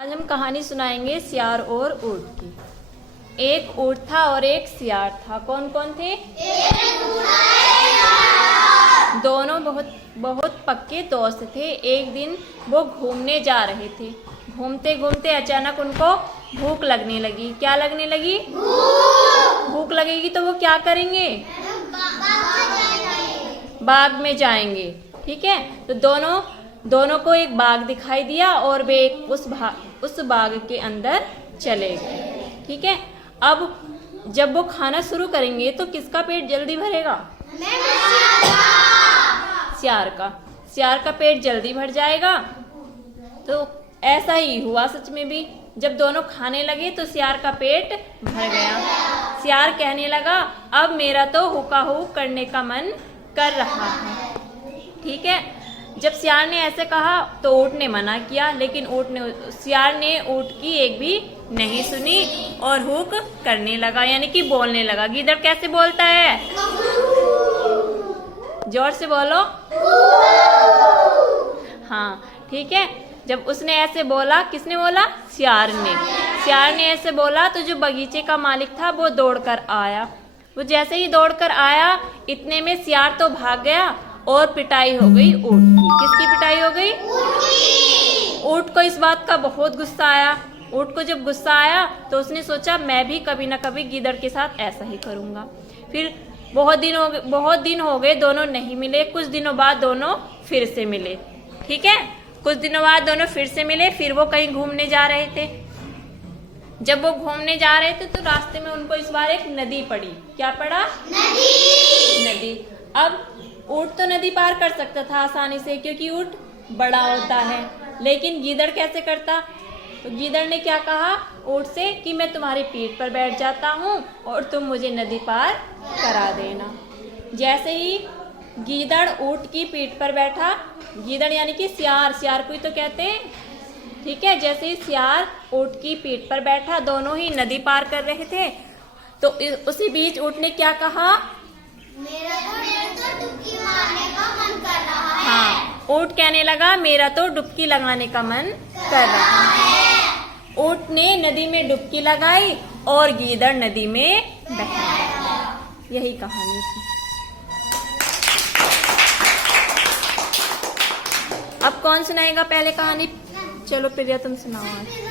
आज हम कहानी सुनाएंगे सियार और ऊँट की। एक ऊँट था और एक सियार था। कौन कौन थे? दोनों बहुत बहुत पक्के दोस्त थे। एक दिन वो घूमने जा रहे थे। घूमते घूमते अचानक उनको भूख लगने लगी। क्या लगने लगी? भूख लगेगी तो वो क्या करेंगे? बाग में जाएंगे। ठीक है, तो दोनों को एक बाग दिखाई दिया और वे उस बाग के अंदर चले गए। ठीक है, अब जब वो खाना शुरू करेंगे तो किसका पेट जल्दी भरेगा? सियार का पेट जल्दी भर जाएगा। तो ऐसा ही हुआ सच में भी। जब दोनों खाने लगे तो सियार का पेट भर गया। सियार कहने लगा, अब मेरा तो हुक्का हुक करने का मन कर रहा है। ठीक है, जब सियार ने ऐसे कहा तो ऊँट ने मना किया, लेकिन सियार ने ऊँट की एक भी नहीं सुनी और हुक करने लगा, यानी कि बोलने लगा। गीदड़ कैसे बोलता है? जोर से बोलो। हाँ, ठीक है। जब उसने ऐसे बोला, किसने बोला? सियार ने ऐसे बोला तो जो बगीचे का मालिक था वो दौड़कर आया। वो जैसे ही दौड़कर आया, इतने में सियार तो भाग गया और पिटाई हो गई ऊँट की। किसकी पिटाई हो गई? ऊँट को इस बात का बहुत गुस्सा आया। ऊँट को जब गुस्सा आया तो उसने सोचा, मैं भी कभी ना कभी गीदड़ के साथ ऐसा ही करूंगा। फिर बहुत दिन हो गए, दोनों नहीं मिले। कुछ दिनों बाद दोनों फिर से मिले। ठीक है, कुछ दिनों बाद दोनों फिर से मिले। फिर वो कहीं घूमने जा रहे थे। जब वो घूमने जा रहे थे तो रास्ते में उनको इस बार एक नदी पड़ी। क्या पड़ा? नदी। अब ऊँट तो नदी पार कर सकता था आसानी से, क्योंकि ऊँट बड़ा होता है, लेकिन गीदड़ कैसे करता? तो गीदड़ ने क्या कहा ऊँट से कि मैं तुम्हारी पीठ पर बैठ जाता हूँ और तुम मुझे नदी पार करा देना। जैसे ही गीदड़ ऊँट की पीठ पर बैठा, गीदड़ यानी कि सियार को ही तो कहते हैं। ठीक है, जैसे ही सियार ऊँट की पीठ पर बैठा, दोनों ही नदी पार कर रहे थे, तो उसी बीच ऊँट ने क्या कहा? मेरा तो डुबकी मारने का मन कर रहा है। हाँ, ऊँट कहने लगा, मेरा तो डुबकी लगाने का मन कर रहा है। ऊँट ने नदी में डुबकी लगाई और गीदड़ नदी में बह गया। यही कहानी थी। अब कौन सुनाएगा पहले कहानी? चलो प्रिया, तुम सुनाओ आज।